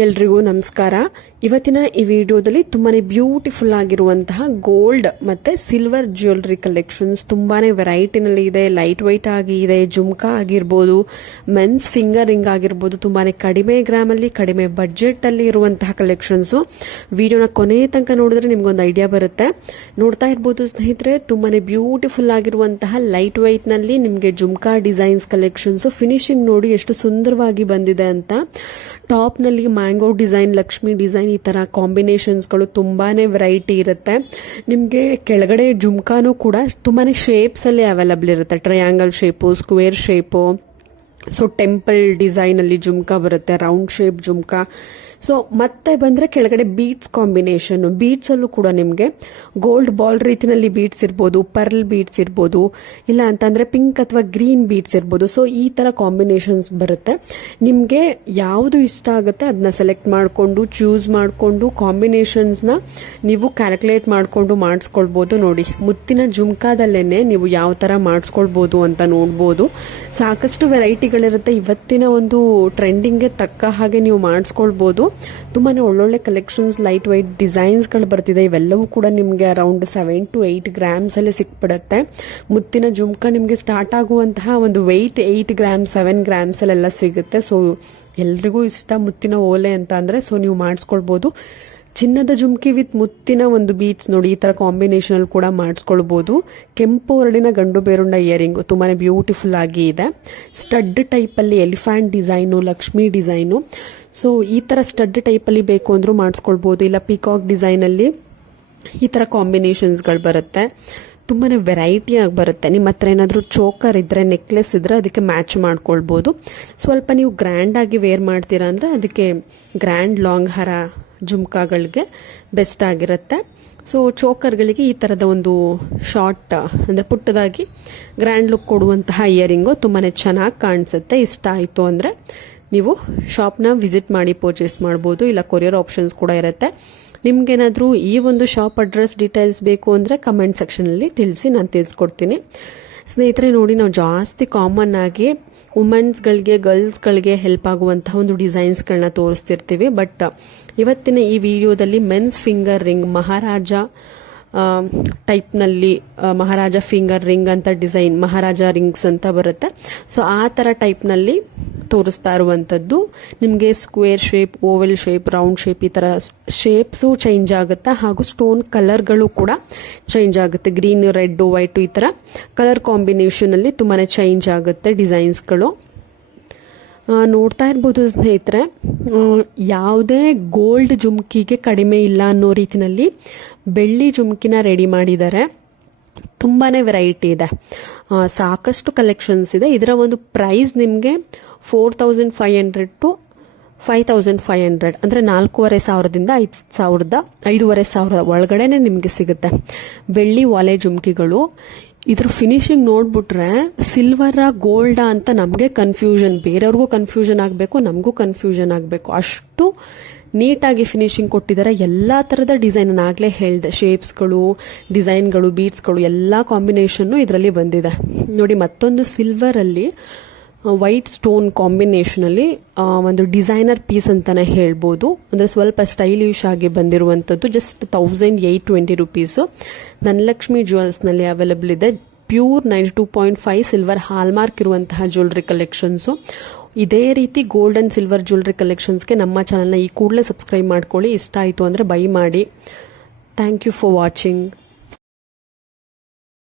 ಎಲ್ರಿಗೂ ನಮಸ್ಕಾರ. ಇವತ್ತಿನ ಈ ವಿಡಿಯೋದಲ್ಲಿ ತುಂಬಾನೇ ಬ್ಯೂಟಿಫುಲ್ ಆಗಿರುವಂತಹ ಗೋಲ್ಡ್ ಮತ್ತೆ ಸಿಲ್ವರ್ ಜ್ಯುವೆಲರಿ ಕಲೆಕ್ಷನ್ಸ್ ತುಂಬಾನೇ ವೆರೈಟಿನಲ್ಲಿ ಇದೆ. ಲೈಟ್ ವೈಟ್ ಆಗಿ ಇದೆ. ಜುಮ್ಕಾ ಆಗಿರ್ಬೋದು, ಮೆನ್ಸ್ ಫಿಂಗರ್ ರಿಂಗ್ ಆಗಿರ್ಬೋದು, ತುಂಬಾನೇ ಕಡಿಮೆ ಗ್ರಾಮ್ ಅಲ್ಲಿ ಕಡಿಮೆ ಬಡ್ಜೆಟ್ ಅಲ್ಲಿ ಇರುವಂತಹ ಕಲೆಕ್ಷನ್ಸ್. ವಿಡಿಯೋನ ಕೊನೆ ತನಕ ನೋಡಿದ್ರೆ ನಿಮ್ಗೊಂದು ಐಡಿಯಾ ಬರುತ್ತೆ. ನೋಡ್ತಾ ಇರ್ಬೋದು ಸ್ನೇಹಿತರೆ, ತುಂಬಾನೇ ಬ್ಯೂಟಿಫುಲ್ ಆಗಿರುವಂತಹ ಲೈಟ್ ವೈಟ್ ನಲ್ಲಿ ನಿಮ್ಗೆ ಜುಮ್ಕಾ ಡಿಸೈನ್ಸ್ ಕಲೆಕ್ಷನ್ಸ್. ಫಿನಿಶಿಂಗ್ ನೋಡಿ ಎಷ್ಟು ಸುಂದರವಾಗಿ ಬಂದಿದೆ ಅಂತ. ಟಾಪ್ ನಲ್ಲಿ ಮ್ಯಾಂಗೋ ಡಿಸೈನ್, ಲಕ್ಷ್ಮಿ ಡಿಸೈನ್, ಈ ತರ ಕಾಂಬಿನೇಷನ್ಸ್ಗಳು ತುಂಬಾನೇ ವೆರೈಟಿ ಇರುತ್ತೆ. ನಿಮಗೆ ಕೆಳಗಡೆ ಜುಮ್ಕಾನು ಕೂಡ ತುಂಬಾನೇ ಶೇಪ್ಸ್ ಅಲ್ಲಿ ಅವೈಲಬಲ್ ಇರುತ್ತೆ. Triangle shape, square shape, so temple design ಅಲ್ಲಿ ಜುಮ್ಕಾ ಬರುತ್ತೆ, ರೌಂಡ್ ಶೇಪ್ ಜುಮ್ಕಾ. ಸೊ ಮತ್ತೆ ಬಂದ್ರೆ ಕೆಳಗಡೆ ಬೀಟ್ಸ್ ಕಾಂಬಿನೇಷನ್. ಬೀಟ್ಸ್ ಅಲ್ಲೂ ಕೂಡ ನಿಮ್ಗೆ ಗೋಲ್ಡ್ ಬಾಲ್ ರೀತಿನಲ್ಲಿ ಬೀಟ್ಸ್ ಇರ್ಬೋದು, ಪರ್ಲ್ ಬೀಟ್ಸ್ ಇರ್ಬೋದು, ಇಲ್ಲ ಅಂತಂದ್ರೆ ಪಿಂಕ್ ಅಥವಾ ಗ್ರೀನ್ ಬೀಟ್ಸ್ ಇರ್ಬೋದು. ಸೊ ಈ ತರ ಕಾಂಬಿನೇಷನ್ಸ್ ಬರುತ್ತೆ. ನಿಮ್ಗೆ ಯಾವುದು ಇಷ್ಟ ಆಗುತ್ತೆ ಅದನ್ನ ಸೆಲೆಕ್ಟ್ ಮಾಡಿಕೊಂಡು ಚೂಸ್ ಮಾಡಿಕೊಂಡು ಕಾಂಬಿನೇಷನ್ಸ್ ನ ನೀವು ಕ್ಯಾಲ್ಕುಲೇಟ್ ಮಾಡಿಕೊಂಡು ಮಾಡಿಸ್ಕೊಳ್ಬಹುದು. ನೋಡಿ, ಮುತ್ತಿನ ಜುಮ್ಕಾದಲ್ಲೇನೆ ನೀವು ಯಾವ ತರ ಮಾಡಿಸ್ಕೊಳ್ಬಹುದು ಅಂತ ನೋಡ್ಬೋದು. ಸಾಕಷ್ಟು ವೆರೈಟಿಗಳಿರುತ್ತೆ. ಇವತ್ತಿನ ಒಂದು ಟ್ರೆಂಡಿಂಗ್ಗೆ ತಕ್ಕ ಹಾಗೆ ನೀವು ಮಾಡಿಸ್ಕೊಳ್ಬಹುದು. ತುಂಬಾನೇ ಒಳ್ಳೊಳ್ಳೆ ಕಲೆಕ್ಷನ್ಸ್, ಲೈಟ್ ವೈಟ್ ಡಿಸೈನ್ಸ್ ಗಳು ಬರ್ತಿದೆ. ಇವೆಲ್ಲವೂ ಕೂಡ ನಿಮ್ಗೆ ಅರೌಂಡ್ 7 to 8 ಗ್ರಾಮ್ಸ್ ಅಲ್ಲಿ ಸಿಕ್ಬಿಡುತ್ತೆ. ಮುತ್ತಿನ ಜುಮ್ಕಾ ನಿಮ್ಗೆ ಸ್ಟಾರ್ಟ್ ಆಗುವಂತಹ ಒಂದು ವೆಯ್ಟ್ 8 ಗ್ರಾಮ್ಸ್ 7 ಗ್ರಾಮ್ಸ್ ಅಲ್ಲೆಲ್ಲ ಸಿಗುತ್ತೆ. ಸೊ ಎಲ್ರಿಗೂ ಇಷ್ಟ ಮುತ್ತಿನ ಓಲೆ ಅಂತ ಅಂದ್ರೆ, ಸೊ ನೀವು ಮಾಡಿಸ್ಕೊಳ್ಬಹುದು. ಚಿನ್ನದ ಜುಮ್ಕಿ ವಿತ್ ಮುತ್ತಿನ ಒಂದು ಬೀಟ್ಸ್ ನೋಡಿ, ಈ ತರ ಕಾಂಬಿನೇಷನ್ ಅಲ್ಲಿ ಕೂಡ ಮಾಡಿಸ್ಕೊಳ್ಬಹುದು. ಕೆಂಪು ಹೊರಡಿನ ಗಂಡು ಬೇರುಂಡ ಇಯರಿಂಗ್ ತುಂಬಾನೇ ಬ್ಯೂಟಿಫುಲ್ ಆಗಿ ಇದೆ. ಸ್ಟಡ್ ಟೈಪ್ ಅಲ್ಲಿ elephant design, Lakshmi design. So ಈ ತರ ಸ್ಟಡ್ ಟೈಪ್ ಅಲ್ಲಿ ಬೇಕು ಅಂದ್ರೂ ಮಾಡಿಸ್ಕೊಳ್ಬಹುದು. ಇಲ್ಲ ಪಿಕಾಕ್ ಡಿಸೈನ್ ಅಲ್ಲಿ ಈ ತರ ಕಾಂಬಿನೇಷನ್ಸ್ ಗಳು ಬರುತ್ತೆ. ತುಂಬಾನೇ ವೆರೈಟಿ ಆಗಿ ಬರುತ್ತೆ. ನಿಮ್ಮ ಹತ್ರ ಏನಾದರೂ ಚೋಕರ್ ಇದ್ರೆ, ನೆಕ್ಲೆಸ್ ಇದ್ರೆ ಅದಕ್ಕೆ ಮ್ಯಾಚ್ ಮಾಡ್ಕೊಳ್ಬಹುದು. ಸ್ವಲ್ಪ ನೀವು ಗ್ರ್ಯಾಂಡ್ ಆಗಿ ವೇರ್ ಮಾಡ್ತೀರಾ ಅಂದ್ರೆ ಅದಕ್ಕೆ ಗ್ರ್ಯಾಂಡ್ ಲಾಂಗ್ ಹಾರ ಜುಮ್ಕಾಗಳಿಗೆ ಬೆಸ್ಟ್ ಆಗಿರುತ್ತೆ. ಸೊ ಚೋಕರ್ಗಳಿಗೆ ಈ ತರದ ಒಂದು ಶಾರ್ಟ್ ಅಂದ್ರೆ ಪುಟ್ಟದಾಗಿ ಗ್ರ್ಯಾಂಡ್ ಲುಕ್ ಕೊಡುವಂತಹ ಇಯರಿಂಗು ತುಂಬಾನೇ ಚೆನ್ನಾಗಿ ಕಾಣಿಸುತ್ತೆ. ಇಷ್ಟ ಆಯಿತು ಅಂದ್ರೆ ನೀವು ಶಾಪ್ನ ವಿಸಿಟ್ ಮಾಡಿ ಪರ್ಚೇಸ್ ಮಾಡ್ಬೋದು. ಇಲ್ಲ ಕೊರಿಯರ್ ಆಪ್ಷನ್ಸ್ ಕೂಡ ಇರುತ್ತೆ. ನಿಮ್ಗೇನಾದ್ರೂ ಈ ಒಂದು ಶಾಪ್ ಅಡ್ರೆಸ್ ಡೀಟೇಲ್ಸ್ ಬೇಕು ಅಂದ್ರೆ ಕಮೆಂಟ್ ಸೆಕ್ಷನ್ ಅಲ್ಲಿ ತಿಳಿಸಿ, ನಾನು ತಿಳಿಸ್ಕೊಡ್ತೀನಿ. ಸ್ನೇಹಿತರೆ ನೋಡಿ, ನಾವು ಜಾಸ್ತಿ ಕಾಮನ್ ಆಗಿ ವುಮೆನ್ಸ್ಗಳಿಗೆ, ಗರ್ಲ್ಸ್ಗಳಿಗೆ ಹೆಲ್ಪ್ ಆಗುವಂತಹ ಒಂದು ಡಿಸೈನ್ಸ್ಗಳನ್ನ ತೋರಿಸ್ತಿರ್ತೀವಿ. ಬಟ್ ಇವತ್ತಿನ ಈ ವಿಡಿಯೋದಲ್ಲಿ ಮೆನ್ಸ್ ಫಿಂಗರ್ ರಿಂಗ್, ಮಹಾರಾಜ ಟೈಪ್ನಲ್ಲಿ, ಮಹಾರಾಜ ಫಿಂಗರ್ ರಿಂಗ್ ಅಂತ ಡಿಸೈನ್, ಮಹಾರಾಜ ರಿಂಗ್ಸ್ ಅಂತ ಬರುತ್ತೆ. ಸೊ ಆ ಥರ ಟೈಪ್ನಲ್ಲಿ ತೋರಿಸ್ತಾ ಇರುವಂಥದ್ದು. ನಿಮಗೆ square shape, vowel shape, round shape, ಈ ಥರ ಶೇಪ್ಸು ಚೇಂಜ್ ಆಗುತ್ತೆ. ಹಾಗೂ ಸ್ಟೋನ್ ಕಲರ್ಗಳು ಕೂಡ ಚೇಂಜ್ ಆಗುತ್ತೆ. ಗ್ರೀನ್, ರೆಡ್, ವೈಟ್ ಈ ಥರ ಕಲರ್ ಕಾಂಬಿನೇಷನ್ ಅಲ್ಲಿ ತುಂಬಾನೇ ಚೇಂಜ್ ಆಗುತ್ತೆ ಡಿಸೈನ್ಸ್ಗಳು. ನೋಡ್ತಾ ಇರ್ಬೋದು ಸ್ನೇಹಿತರೆ, ಯಾವುದೇ ಗೋಲ್ಡ್ ಜುಮ್ಕಿಗೆ ಕಡಿಮೆ ಇಲ್ಲ ಅನ್ನೋ ರೀತಿನಲ್ಲಿ ಬೆಳ್ಳಿ ಜುಮ್ಕಿನ ರೆಡಿ ಮಾಡಿದ್ದಾರೆ. ತುಂಬಾನೇ ವೆರೈಟಿ ಇದೆ, ಸಾಕಷ್ಟು ಕಲೆಕ್ಷನ್ಸ್ ಇದೆ. ಇದರ ಒಂದು ಪ್ರೈಸ್ ನಿಮಗೆ 4500 to 5500 ಅಂದ್ರೆ 4500ದಿಂದ 5,500 ಒಳಗಡೆನೆ ನಿಮಗೆ ಸಿಗುತ್ತೆ ಬೆಳ್ಳಿ ವಾಲೆ ಜುಮ್ಕಿಗಳು. ಇದ್ರ ಫಿನಿಶಿಂಗ್ ನೋಡ್ಬಿಟ್ರೆ ಸಿಲ್ವರ ಗೋಲ್ಡಾ ಅಂತ ನಮಗೆ ಕನ್ಫ್ಯೂಷನ್, ಬೇರೆಯವ್ರಿಗೂ ಕನ್ಫ್ಯೂಷನ್ ಆಗಬೇಕು, ನಮಗೂ ಕನ್ಫ್ಯೂಷನ್ ಆಗಬೇಕು, ಅಷ್ಟು ನೀಟಾಗಿ ಫಿನಿಶಿಂಗ್ ಕೊಟ್ಟಿದ್ದಾರೆ. ಎಲ್ಲಾ ತರದ ಡಿಸೈನ್ ನಾನು ಆಗ್ಲೇ ಹೇಳಿದೆ, ಶೇಪ್ಸ್ಗಳು, ಡಿಸೈನ್ಗಳು, ಬೀಟ್ಸ್ಗಳು ಎಲ್ಲ ಕಾಂಬಿನೇಷನ್ ಇದರಲ್ಲಿ ಬಂದಿದೆ. ನೋಡಿ, ಮತ್ತೊಂದು ಸಿಲ್ವರ್ ಅಲ್ಲಿ ವೈಟ್ ಸ್ಟೋನ್ ಕಾಂಬಿನೇಷನ್ ಅಲ್ಲಿ ಒಂದು ಡಿಸೈನರ್ ಪೀಸ್ ಅಂತಾನೆ ಹೇಳ್ಬೋದು. ಅಂದ್ರೆ ಸ್ವಲ್ಪ ಸ್ಟೈಲಿಶ್ ಆಗಿ ಬಂದಿರುವಂತದ್ದು. Just 1820 rupees. ಧನಲಕ್ಷ್ಮಿ ಜ್ಯುವೆಲ್ಸ್ ನಲ್ಲಿ ಅವೈಲಬಲ್ ಇದೆ. ಪ್ಯೂರ್ 92.5 ಸಿಲ್ವರ್ ಹಾಲ್ಮಾರ್ಕ್ ಇರುವಂತಹ ಜ್ಯುವೆಲರಿ ಕಲೆಕ್ಷನ್ಸ್. ಇದೇ ರೀತಿ ಗೋಲ್ಡ್ ಅಂಡ್ ಸಿಲ್ವರ್ ಜ್ಯುವೆಲರಿ ಕಲೆಕ್ಷನ್ಸ್ಗೆ ನಮ್ಮ ಚಾನಲ್ನ ಈ ಕೂಡಲೇ ಸಬ್ಸ್ಕ್ರೈಬ್ ಮಾಡ್ಕೊಳ್ಳಿ. ಇಷ್ಟ ಆಯಿತು ಅಂದ್ರೆ ಬೈ ಮಾಡಿ. Thank you for watching.